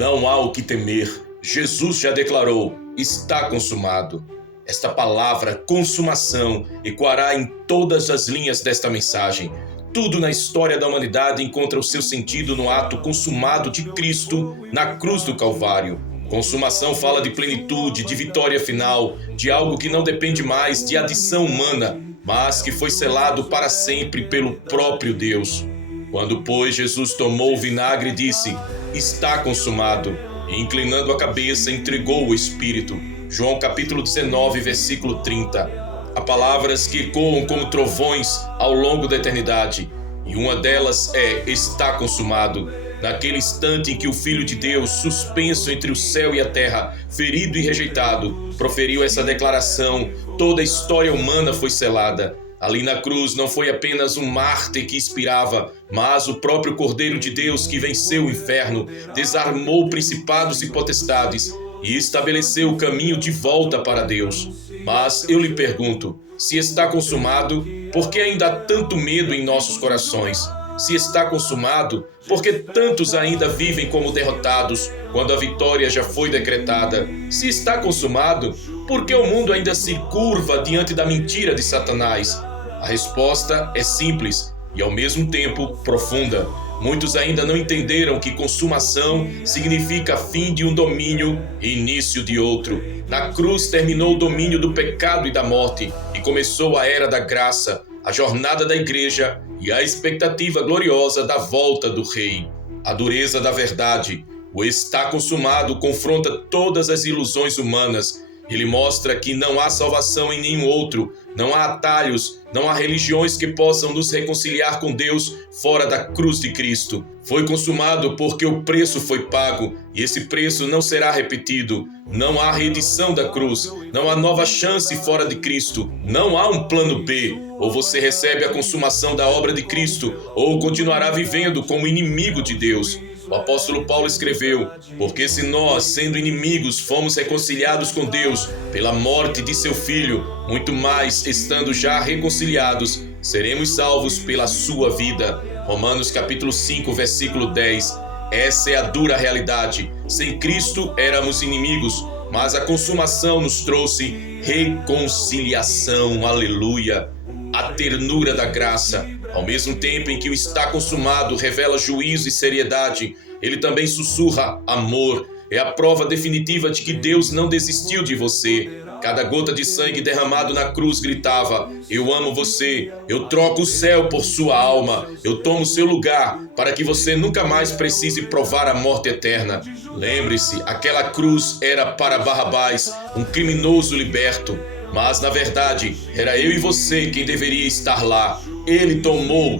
Não há o que temer. Jesus já declarou: está consumado. Esta palavra, consumação, ecoará em todas as linhas desta mensagem. Tudo na história da humanidade encontra o seu sentido no ato consumado de Cristo na cruz do Calvário. Consumação fala de plenitude, de vitória final, de algo que não depende mais de adição humana, mas que foi selado para sempre pelo próprio Deus. Quando, pois, Jesus tomou o vinagre, disse: está consumado, e inclinando a cabeça, entregou o Espírito. João capítulo 19, versículo 30. Há palavras que ecoam como trovões ao longo da eternidade, e uma delas é: está consumado. Naquele instante em que o Filho de Deus, suspenso entre o céu e a terra, ferido e rejeitado, proferiu essa declaração, toda a história humana foi selada. Ali na cruz não foi apenas um mártir que expirava, mas o próprio Cordeiro de Deus que venceu o inferno, desarmou principados e potestades e estabeleceu o caminho de volta para Deus. Mas eu lhe pergunto, se está consumado, por que ainda há tanto medo em nossos corações? Se está consumado, por que tantos ainda vivem como derrotados, quando a vitória já foi decretada? Se está consumado, por que o mundo ainda se curva diante da mentira de Satanás? A resposta é simples e, ao mesmo tempo, profunda. Muitos ainda não entenderam que consumação significa fim de um domínio e início de outro. Na cruz terminou o domínio do pecado e da morte e começou a era da graça, a jornada da igreja e a expectativa gloriosa da volta do Rei. A dureza da verdade, o está consumado, confronta todas as ilusões humanas. Ele mostra que não há salvação em nenhum outro, não há atalhos, não há religiões que possam nos reconciliar com Deus fora da cruz de Cristo. Foi consumado porque o preço foi pago e esse preço não será repetido. Não há reedição da cruz, não há nova chance fora de Cristo, não há um plano B. Ou você recebe a consumação da obra de Cristo, ou continuará vivendo como inimigo de Deus. O apóstolo Paulo escreveu: porque se nós, sendo inimigos, fomos reconciliados com Deus pela morte de seu Filho, muito mais, estando já reconciliados, seremos salvos pela sua vida. Romanos capítulo 5, versículo 10. Essa é a dura realidade. Sem Cristo éramos inimigos, mas a consumação nos trouxe reconciliação. Aleluia! A ternura da graça. Ao mesmo tempo em que o está consumado revela juízo e seriedade, ele também sussurra amor. É a prova definitiva de que Deus não desistiu de você. Cada gota de sangue derramado na cruz gritava: eu amo você, eu troco o céu por sua alma, eu tomo seu lugar para que você nunca mais precise provar a morte eterna. Lembre-se, aquela cruz era para Barrabás, um criminoso liberto. Mas, na verdade, era eu e você quem deveria estar lá.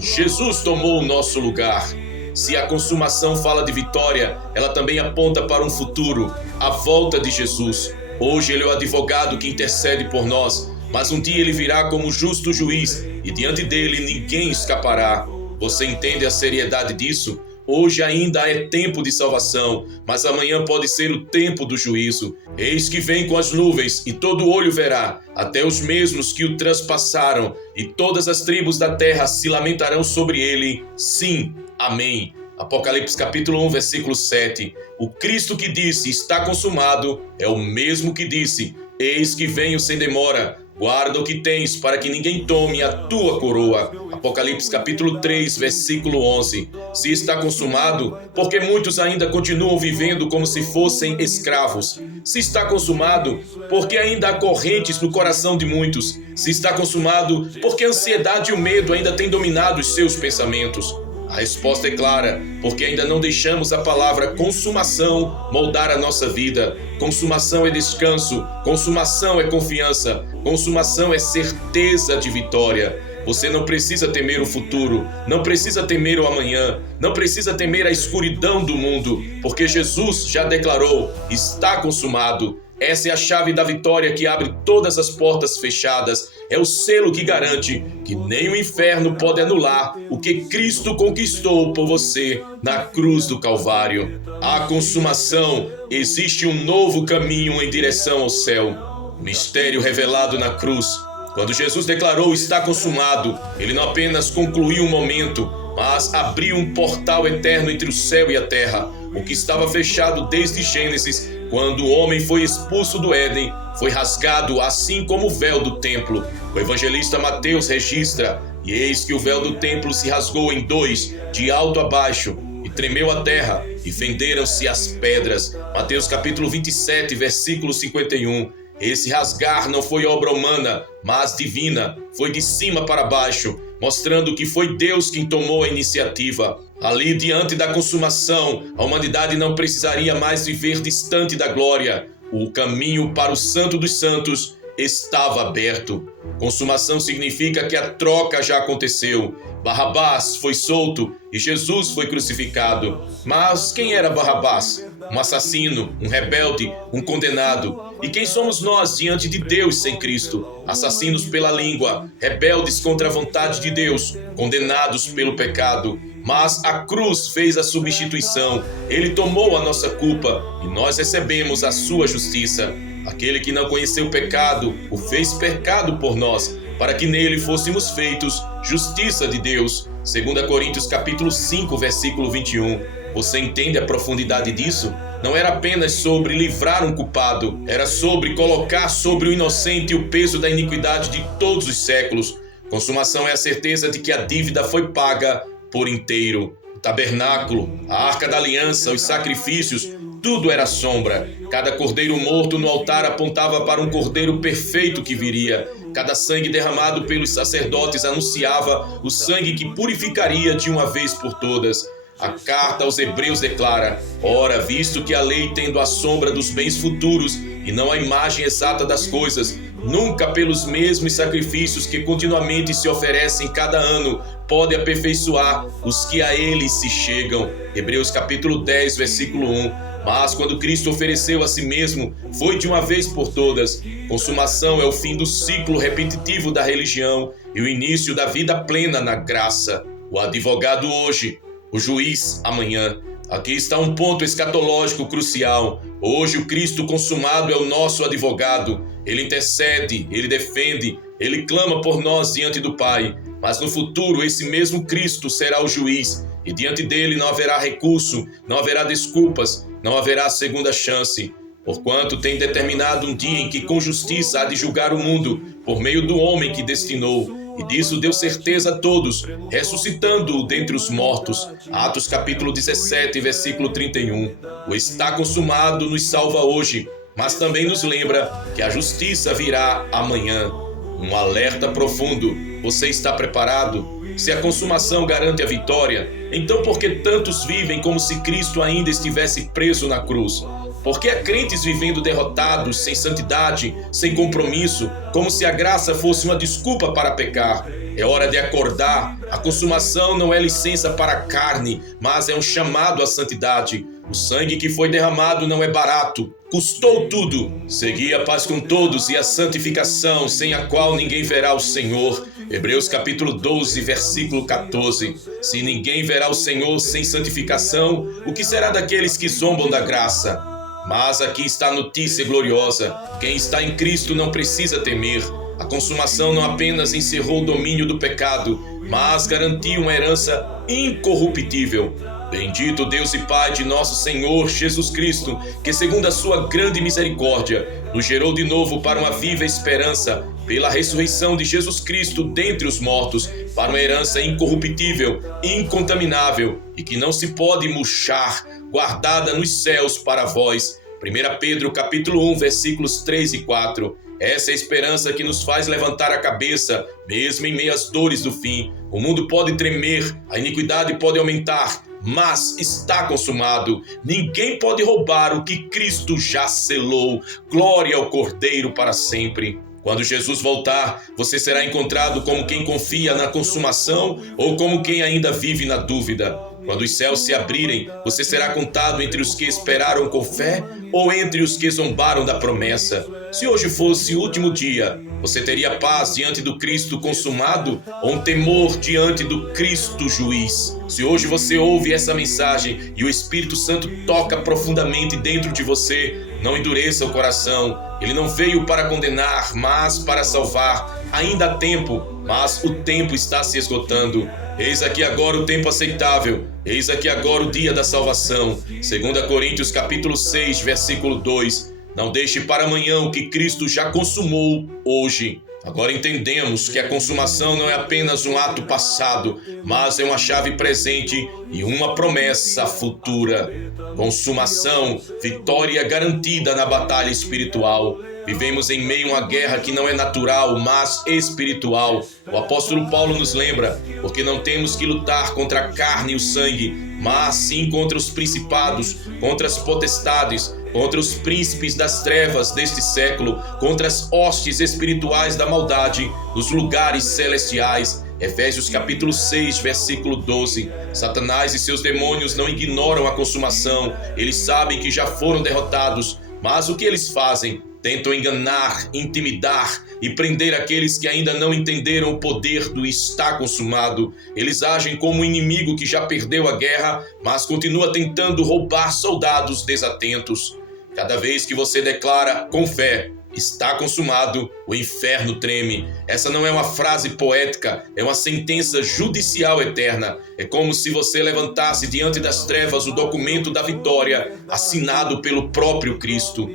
Jesus tomou o nosso lugar. Se a consumação fala de vitória, ela também aponta para um futuro, a volta de Jesus. Hoje ele é o advogado que intercede por nós, mas um dia ele virá como justo juiz e diante dele ninguém escapará. Você entende a seriedade disso? Hoje ainda é tempo de salvação, mas amanhã pode ser o tempo do juízo. Eis que vem com as nuvens, e todo olho verá, até os mesmos que o transpassaram, e todas as tribos da terra se lamentarão sobre ele. Sim, amém. Apocalipse capítulo 1, versículo 7. O Cristo que disse, está consumado, é o mesmo que disse, eis que venho sem demora. Guarda o que tens, para que ninguém tome a tua coroa. Apocalipse capítulo 3, versículo 11. Se está consumado, porque muitos ainda continuam vivendo como se fossem escravos. Se está consumado, porque ainda há correntes no coração de muitos. Se está consumado, porque a ansiedade e o medo ainda têm dominado os seus pensamentos. A resposta é clara, porque ainda não deixamos a palavra consumação moldar a nossa vida. Consumação é descanso, consumação é confiança, consumação é certeza de vitória. Você não precisa temer o futuro, não precisa temer o amanhã, não precisa temer a escuridão do mundo, porque Jesus já declarou, está consumado. Essa é a chave da vitória que abre todas as portas fechadas. É o selo que garante que nem o inferno pode anular o que Cristo conquistou por você na cruz do Calvário. A consumação, existe um novo caminho em direção ao céu. Mistério revelado na cruz. Quando Jesus declarou está consumado, ele não apenas concluiu um momento, mas abriu um portal eterno entre o céu e a terra. o que estava fechado desde Gênesis, quando o homem foi expulso do Éden, foi rasgado assim como o véu do templo. O evangelista Mateus registra: e eis que o véu do templo se rasgou em dois, de alto a baixo, e tremeu a terra, e fenderam-se as pedras. Mateus capítulo 27, versículo 51. Esse rasgar não foi obra humana, mas divina. Foi de cima para baixo, mostrando que foi Deus quem tomou a iniciativa. Ali, diante da consumação, a humanidade não precisaria mais viver distante da glória. O caminho para o Santo dos Santos estava aberto. Consumação significa que a troca já aconteceu. Barrabás foi solto e Jesus foi crucificado. Mas quem era Barrabás? Um assassino, um rebelde, um condenado. E quem somos nós diante de Deus sem Cristo? Assassinos pela língua, rebeldes contra a vontade de Deus, condenados pelo pecado. Mas a cruz fez a substituição. Ele tomou a nossa culpa e nós recebemos a sua justiça. Aquele que não conheceu o pecado, o fez pecado por nós, para que nele fôssemos feitos justiça de Deus. 2 Coríntios capítulo 5, versículo 21. Você entende a profundidade disso? Não era apenas sobre livrar um culpado, era sobre colocar sobre o inocente o peso da iniquidade de todos os séculos. Consumação é a certeza de que a dívida foi paga por inteiro. O tabernáculo, a arca da aliança, os sacrifícios, tudo era sombra. Cada cordeiro morto no altar apontava para um cordeiro perfeito que viria. Cada sangue derramado pelos sacerdotes anunciava o sangue que purificaria de uma vez por todas. A carta aos Hebreus declara: ora, visto que a lei, tendo a sombra dos bens futuros e não a imagem exata das coisas, nunca pelos mesmos sacrifícios que continuamente se oferecem cada ano, pode aperfeiçoar os que a ele se chegam. Hebreus capítulo 10, versículo 1. Mas quando Cristo ofereceu a si mesmo, foi de uma vez por todas. Consumação é o fim do ciclo repetitivo da religião e o início da vida plena na graça. O advogado hoje, o juiz amanhã. Aqui está um ponto escatológico crucial. Hoje o Cristo consumado é o nosso advogado. Ele intercede, ele defende, ele clama por nós diante do Pai. Mas no futuro esse mesmo Cristo será o juiz, e diante dele não haverá recurso, não haverá desculpas, não haverá segunda chance. Porquanto tem determinado um dia em que com justiça há de julgar o mundo, por meio do homem que destinou. E disso deu certeza a todos, ressuscitando-o dentre os mortos. Atos capítulo 17, versículo 31. O está consumado nos salva hoje, mas também nos lembra que a justiça virá amanhã. Um alerta profundo. Você está preparado? Se a consumação garante a vitória, então por que tantos vivem como se Cristo ainda estivesse preso na cruz? Por que há crentes vivendo derrotados, sem santidade, sem compromisso, como se a graça fosse uma desculpa para pecar? É hora de acordar. A consumação não é licença para a carne, mas é um chamado à santidade. O sangue que foi derramado não é barato, custou tudo. Segui a paz com todos e a santificação, sem a qual ninguém verá o Senhor. Hebreus capítulo 12, versículo 14. Se ninguém verá o Senhor sem santificação, o que será daqueles que zombam da graça? Mas aqui está a notícia gloriosa. Quem está em Cristo não precisa temer. A consumação não apenas encerrou o domínio do pecado, mas garantiu uma herança incorruptível. Bendito Deus e Pai de nosso Senhor Jesus Cristo, que segundo a sua grande misericórdia, nos gerou de novo para uma viva esperança, pela ressurreição de Jesus Cristo dentre os mortos, para uma herança incorruptível, incontaminável e que não se pode murchar, guardada nos céus para vós. 1 Pedro capítulo 1, versículos 3 e 4. Essa é a esperança que nos faz levantar a cabeça, mesmo em meio às dores do fim. O mundo pode tremer, a iniquidade pode aumentar, mas está consumado. Ninguém pode roubar o que Cristo já selou. Glória ao Cordeiro para sempre. Quando Jesus voltar, você será encontrado como quem confia na consumação ou como quem ainda vive na dúvida. Quando os céus se abrirem, você será contado entre os que esperaram com fé ou entre os que zombaram da promessa. Se hoje fosse o último dia, você teria paz diante do Cristo consumado ou um temor diante do Cristo juiz? Se hoje você ouve essa mensagem e o Espírito Santo toca profundamente dentro de você, não endureça o coração. Ele não veio para condenar, mas para salvar. Ainda há tempo, mas o tempo está se esgotando. Eis aqui agora o tempo aceitável, eis aqui agora o dia da salvação. 2 Coríntios capítulo 6, versículo 2. Não deixe para amanhã o que Cristo já consumou hoje. Agora entendemos que a consumação não é apenas um ato passado, mas é uma chave presente e uma promessa futura. Consumação, vitória garantida na batalha espiritual. Vivemos em meio a uma guerra que não é natural, mas espiritual. O apóstolo Paulo nos lembra, porque não temos que lutar contra a carne e o sangue, mas sim contra os principados, contra as potestades, contra os príncipes das trevas deste século, contra as hostes espirituais da maldade nos lugares celestiais. Efésios capítulo 6, versículo 12. Satanás e seus demônios não ignoram a consumação. Eles sabem que já foram derrotados, mas o que eles fazem? Tentam enganar, intimidar e prender aqueles que ainda não entenderam o poder do está consumado. Eles agem como um inimigo que já perdeu a guerra, mas continua tentando roubar soldados desatentos. Cada vez que você declara com fé, está consumado, o inferno treme. Essa não é uma frase poética, é uma sentença judicial eterna. É como se você levantasse diante das trevas o documento da vitória, assinado pelo próprio Cristo.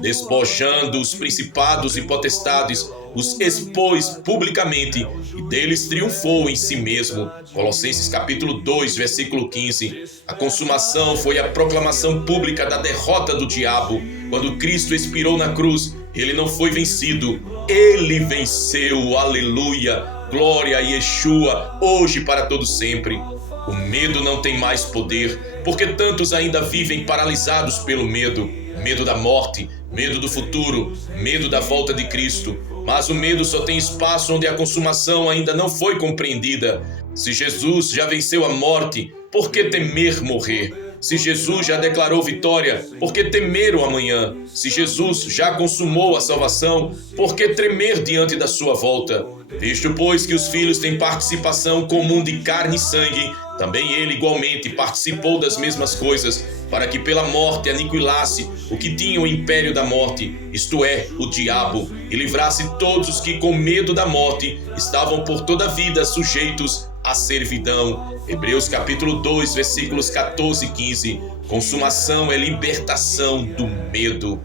Despojando os principados e potestades, os expôs publicamente e deles triunfou em si mesmo. Colossenses capítulo 2, versículo 15. A consumação foi a proclamação pública da derrota do diabo. Quando Cristo expirou na cruz, ele não foi vencido, ele venceu, aleluia, glória a Yeshua, hoje para todo sempre. O medo não tem mais poder, porque tantos ainda vivem paralisados pelo medo. Medo da morte, medo do futuro, medo da volta de Cristo. Mas o medo só tem espaço onde a consumação ainda não foi compreendida. Se Jesus já venceu a morte, por que temer morrer? Se Jesus já declarou vitória, por que temer o amanhã? Se Jesus já consumou a salvação, por que tremer diante da sua volta? Visto, pois, que os filhos têm participação comum de carne e sangue, também ele igualmente participou das mesmas coisas, para que pela morte aniquilasse o que tinha o império da morte, isto é, o diabo, e livrasse todos os que com medo da morte estavam por toda a vida sujeitos à servidão. Hebreus capítulo 2, versículos 14 e 15. Consumação é libertação do medo.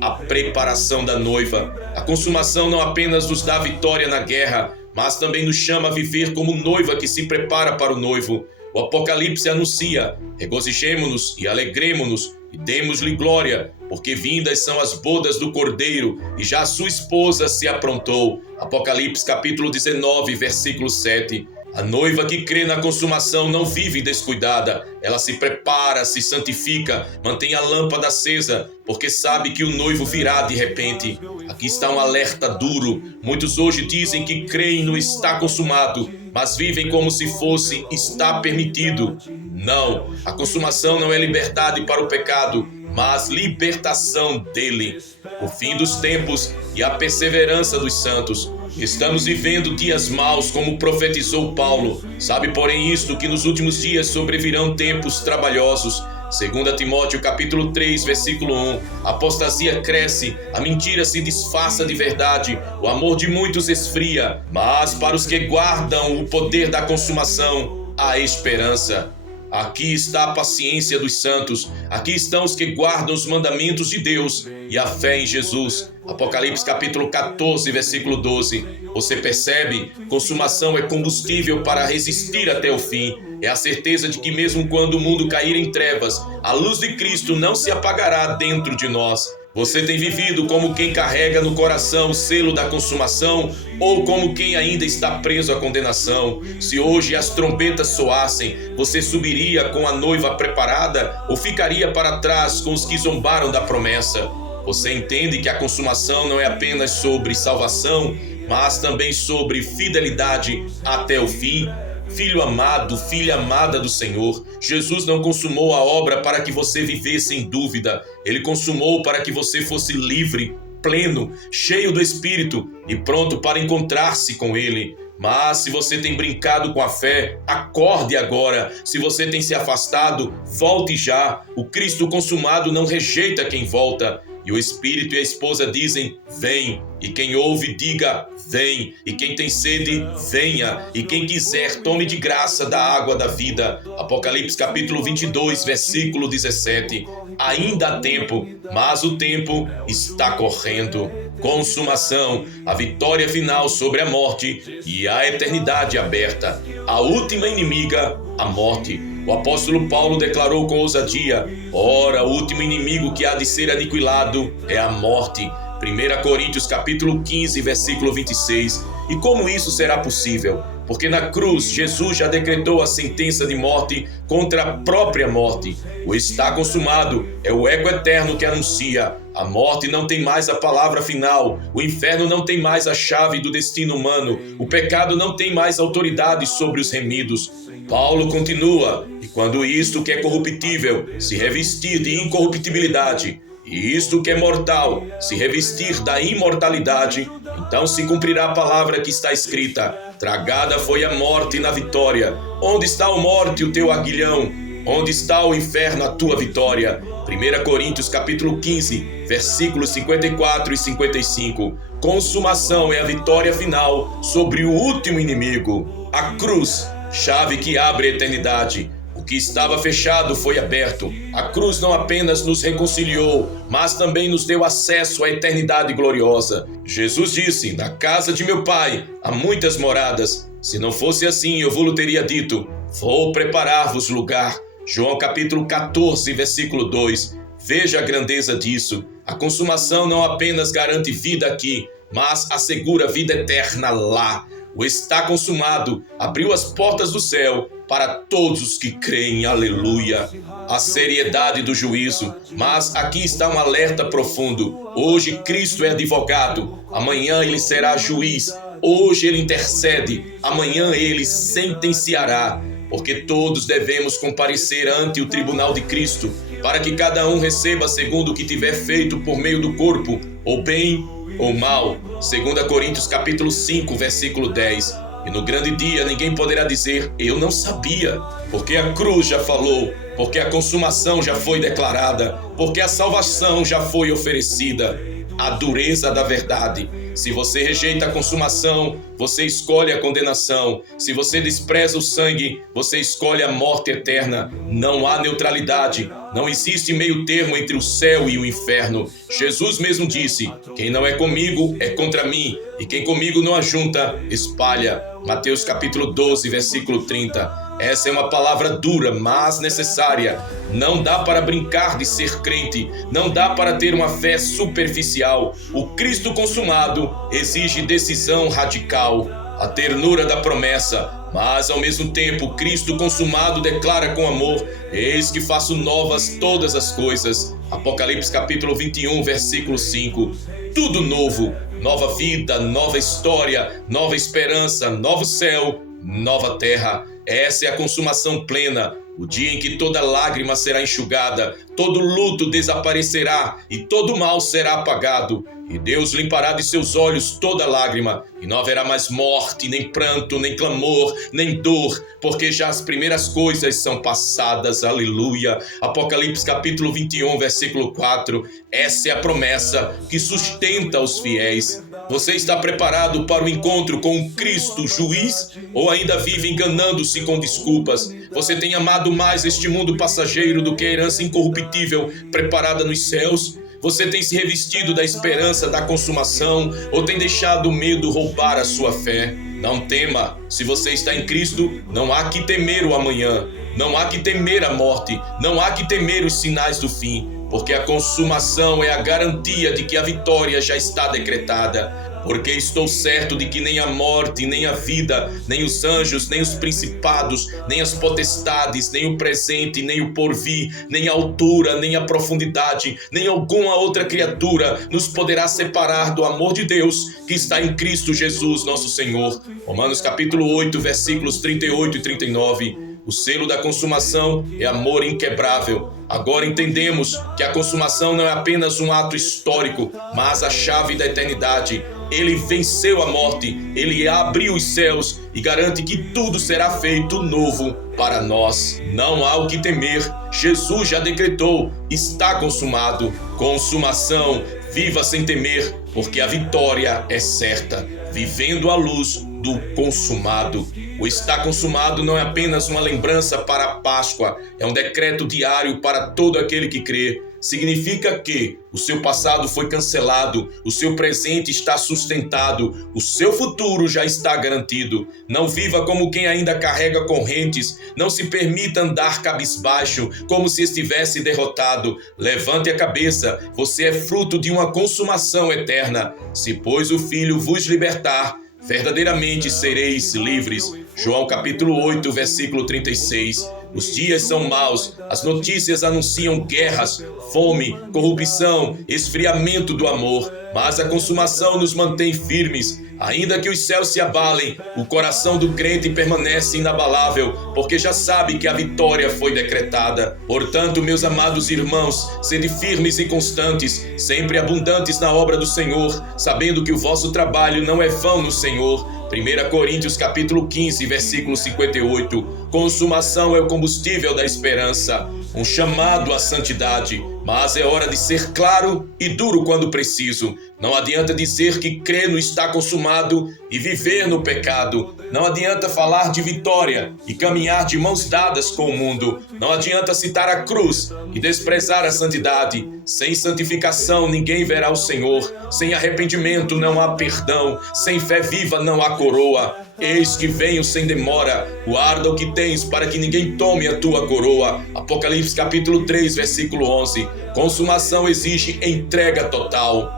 A preparação da noiva. A consumação não apenas nos dá vitória na guerra, mas também nos chama a viver como noiva que se prepara para o noivo. O Apocalipse anuncia: regozijemo-nos e alegremo-nos e demos-lhe glória, porque vindas são as bodas do Cordeiro, e já a sua esposa se aprontou. Apocalipse capítulo 19, versículo 7. A noiva que crê na consumação não vive descuidada. Ela se prepara, se santifica, mantém a lâmpada acesa, porque sabe que o noivo virá de repente. Aqui está um alerta duro. Muitos hoje dizem que creem no está consumado, mas vivem como se fosse está permitido. Não, a consumação não é liberdade para o pecado, mas libertação dele. O fim dos tempos e a perseverança dos santos. Estamos vivendo dias maus, como profetizou Paulo. Sabe, porém, isto, que nos últimos dias sobrevirão tempos trabalhosos. 2 Timóteo capítulo 3, versículo 1. A apostasia cresce, a mentira se disfarça de verdade, o amor de muitos esfria, mas para os que guardam o poder da consumação, há esperança. Aqui está a paciência dos santos, aqui estão os que guardam os mandamentos de Deus e a fé em Jesus. Apocalipse capítulo 14, versículo 12. Você percebe? Consumação é combustível para resistir até o fim. É a certeza de que mesmo quando o mundo cair em trevas, a luz de Cristo não se apagará dentro de nós. Você tem vivido como quem carrega no coração o selo da consumação ou como quem ainda está preso à condenação? Se hoje as trombetas soassem, você subiria com a noiva preparada ou ficaria para trás com os que zombaram da promessa? Você entende que a consumação não é apenas sobre salvação, mas também sobre fidelidade até o fim? Filho amado, filha amada do Senhor, Jesus não consumou a obra para que você vivesse em dúvida. Ele consumou para que você fosse livre, pleno, cheio do Espírito e pronto para encontrar-se com Ele. Mas se você tem brincado com a fé, acorde agora. Se você tem se afastado, volte já. O Cristo consumado não rejeita quem volta. E o Espírito e a esposa dizem: vem. E quem ouve, diga: vem. E quem tem sede, venha. E quem quiser, tome de graça da água da vida. Apocalipse capítulo 22, versículo 17. Ainda há tempo, mas o tempo está correndo. Consumação, a vitória final sobre a morte e a eternidade aberta. A última inimiga, a morte. O apóstolo Paulo declarou com ousadia: ora, o último inimigo que há de ser aniquilado é a morte. 1 Coríntios capítulo 15, versículo 26. E como isso será possível? Porque na cruz Jesus já decretou a sentença de morte contra a própria morte. O está consumado é o eco eterno que anuncia: a morte não tem mais a palavra final, o inferno não tem mais a chave do destino humano, o pecado não tem mais autoridade sobre os remidos. Paulo continua: e quando isto que é corruptível se revestir de incorruptibilidade, e isto que é mortal se revestir da imortalidade, então se cumprirá a palavra que está escrita: tragada foi a morte na vitória. Onde está, a morte, o teu aguilhão? Onde está, o inferno, a tua vitória? 1 Coríntios capítulo 15, versículos 54 e 55. Consumação é a vitória final sobre o último inimigo. A cruz, chave que abre a eternidade. O que estava fechado foi aberto. A cruz não apenas nos reconciliou, mas também nos deu acesso à eternidade gloriosa. Jesus disse: na casa de meu Pai há muitas moradas. Se não fosse assim, eu vos teria dito: vou preparar-vos lugar. João capítulo 14, versículo 2. Veja a grandeza disso. A consumação não apenas garante vida aqui, mas assegura vida eterna lá. O está consumado abriu as portas do céu para todos os que creem. Aleluia! A seriedade do juízo, mas aqui está um alerta profundo. Hoje Cristo é advogado, amanhã ele será juiz. Hoje ele intercede, amanhã ele sentenciará. Porque todos devemos comparecer ante o tribunal de Cristo, para que cada um receba segundo o que tiver feito por meio do corpo, ou bem ou mal. 2 Coríntios capítulo 5, versículo 10. E no grande dia ninguém poderá dizer: eu não sabia, porque a cruz já falou, porque a consumação já foi declarada, porque a salvação já foi oferecida. A dureza da verdade. Se você rejeita a consumação, você escolhe a condenação. Se você despreza o sangue, você escolhe a morte eterna. Não há neutralidade. Não existe meio termo entre o céu e o inferno. Jesus mesmo disse: quem não é comigo é contra mim, e quem comigo não ajunta, espalha. Mateus capítulo 12, versículo 30. Essa é uma palavra dura, mas necessária. Não dá para brincar de ser crente. Não dá para ter uma fé superficial. O Cristo consumado exige decisão radical. A ternura da promessa, mas ao mesmo tempo Cristo consumado declara com amor: eis que faço novas todas as coisas. Apocalipse capítulo 21, versículo 5. Tudo novo. Nova vida, nova história, nova esperança, novo céu, nova terra. Essa é a consumação plena, o dia em que toda lágrima será enxugada, todo luto desaparecerá e todo mal será apagado. E Deus limpará de seus olhos toda lágrima, e não haverá mais morte, nem pranto, nem clamor, nem dor, porque já as primeiras coisas são passadas. Aleluia. Apocalipse capítulo 21, versículo 4. Essa é a promessa que sustenta os fiéis. Você está preparado para o encontro com o Cristo juiz? Ou ainda vive enganando-se com desculpas? Você tem amado mais este mundo passageiro do que a herança incorruptível preparada nos céus? Você tem se revestido da esperança da consumação ou tem deixado o medo roubar a sua fé? Não tema, se você está em Cristo, não há que temer o amanhã, não há que temer a morte, não há que temer os sinais do fim, porque a consumação é a garantia de que a vitória já está decretada. Porque estou certo de que nem a morte, nem a vida, nem os anjos, nem os principados, nem as potestades, nem o presente, nem o porvir, nem a altura, nem a profundidade, nem alguma outra criatura nos poderá separar do amor de Deus que está em Cristo Jesus, nosso Senhor. Romanos capítulo 8, versículos 38 e 39. O selo da consumação é amor inquebrável. Agora entendemos que a consumação não é apenas um ato histórico, mas a chave da eternidade. Ele venceu a morte, ele abriu os céus e garante que tudo será feito novo para nós. Não há o que temer. Jesus já decretou: está consumado. Consumação, viva sem temer, porque a vitória é certa, vivendo à luz do consumado. O está consumado não é apenas uma lembrança para a Páscoa, é um decreto diário para todo aquele que crê. Significa que o seu passado foi cancelado, o seu presente está sustentado, o seu futuro já está garantido. Não viva como quem ainda carrega correntes, não se permita andar cabisbaixo, como se estivesse derrotado. Levante a cabeça, você é fruto de uma consumação eterna. Se, pois, o Filho vos libertar, verdadeiramente sereis livres. João capítulo 8, versículo 36. Os dias são maus, as notícias anunciam guerras, fome, corrupção, esfriamento do amor, mas a consumação nos mantém firmes. Ainda que os céus se abalem, o coração do crente permanece inabalável, porque já sabe que a vitória foi decretada. Portanto, meus amados irmãos, sede firmes e constantes, sempre abundantes na obra do Senhor, sabendo que o vosso trabalho não é vão no Senhor. 1 Coríntios capítulo 15, versículo 58. Consumação é o combustível da esperança, um chamado à santidade, mas é hora de ser claro e duro quando preciso. Não adianta dizer que crê no está consumado e viver no pecado. Não adianta falar de vitória e caminhar de mãos dadas com o mundo. Não adianta citar a cruz e desprezar a santidade. Sem santificação ninguém verá o Senhor. Sem arrependimento não há perdão. Sem fé viva não há coroa. Eis que venho sem demora, guarda o que tens para que ninguém tome a tua coroa. Apocalipse capítulo 3, versículo 11. Consumação exige entrega total.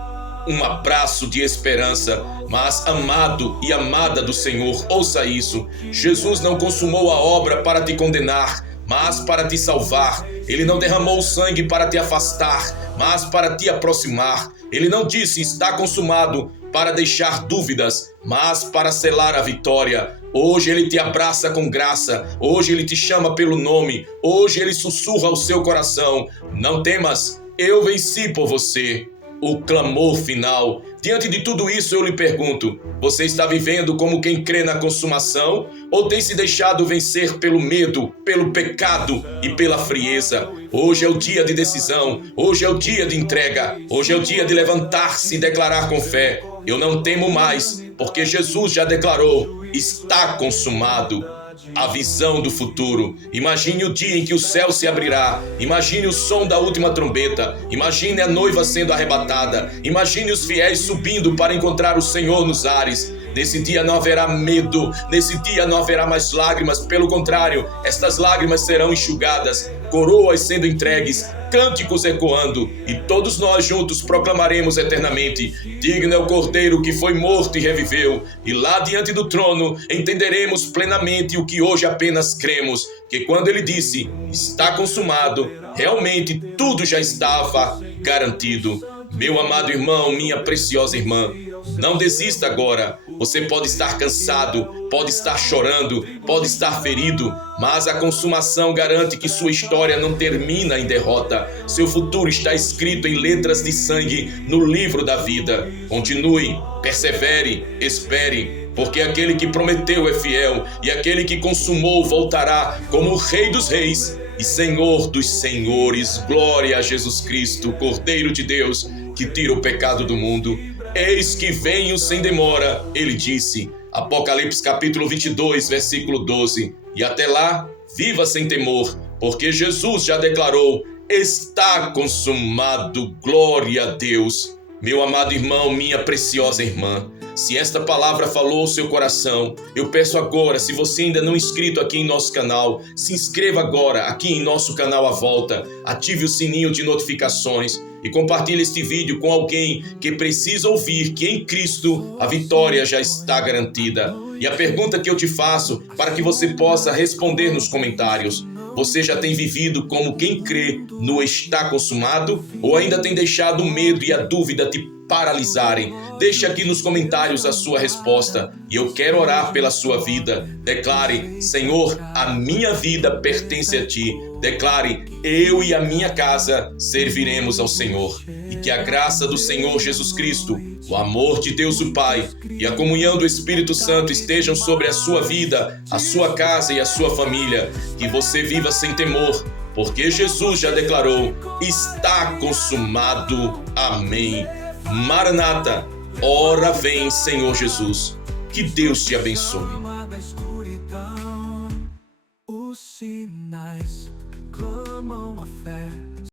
Um abraço de esperança, mas amado e amada do Senhor, ouça isso. Jesus não consumou a obra para te condenar, mas para te salvar. Ele não derramou o sangue para te afastar, mas para te aproximar. Ele não disse está consumado para deixar dúvidas, mas para selar a vitória. Hoje ele te abraça com graça, hoje ele te chama pelo nome, hoje ele sussurra ao seu coração: não temas, eu venci por você. O clamor final. Diante de tudo isso eu lhe pergunto, você está vivendo como quem crê na consumação ou tem se deixado vencer pelo medo, pelo pecado e pela frieza? Hoje é o dia de decisão, hoje é o dia de entrega, hoje é o dia de levantar-se e declarar com fé: eu não temo mais, porque Jesus já declarou, está consumado. A visão do futuro. Imagine o dia em que o céu se abrirá. Imagine o som da última trombeta. Imagine a noiva sendo arrebatada. Imagine os fiéis subindo para encontrar o Senhor nos ares. Nesse dia não haverá medo, nesse dia não haverá mais lágrimas, pelo contrário, estas lágrimas serão enxugadas, coroas sendo entregues, cânticos ecoando, e todos nós juntos proclamaremos eternamente: digno é o Cordeiro que foi morto e reviveu, e lá diante do trono entenderemos plenamente o que hoje apenas cremos, que quando ele disse, está consumado, realmente tudo já estava garantido. Meu amado irmão, minha preciosa irmã, não desista agora. Você pode estar cansado, pode estar chorando, pode estar ferido, mas a consumação garante que sua história não termina em derrota. Seu futuro está escrito em letras de sangue no livro da vida. Continue, persevere, espere, porque aquele que prometeu é fiel e aquele que consumou voltará como o Rei dos Reis e Senhor dos Senhores. Glória a Jesus Cristo, Cordeiro de Deus, que tira o pecado do mundo. Eis que venho sem demora, ele disse. Apocalipse capítulo 22, versículo 12. E até lá, viva sem temor, porque Jesus já declarou, está consumado. Glória a Deus. Meu amado irmão, minha preciosa irmã, se esta palavra falou ao seu coração, eu peço agora, se você ainda não é inscrito aqui em nosso canal, se inscreva agora aqui em nosso canal à volta, ative o sininho de notificações e compartilhe este vídeo com alguém que precisa ouvir que em Cristo a vitória já está garantida. E a pergunta que eu te faço, para que você possa responder nos comentários: você já tem vivido como quem crê no está consumado? Ou ainda tem deixado o medo e a dúvida te paralisarem? Deixe aqui nos comentários a sua resposta e eu quero orar pela sua vida. Declare: Senhor, a minha vida pertence a Ti. Declare: eu e a minha casa serviremos ao Senhor. E que a graça do Senhor Jesus Cristo, o amor de Deus o Pai e a comunhão do Espírito Santo estejam sobre a sua vida, a sua casa e a sua família. Que você viva sem temor, porque Jesus já declarou: está consumado. Amém. Maranata, ora vem, Senhor Jesus. Que Deus te abençoe.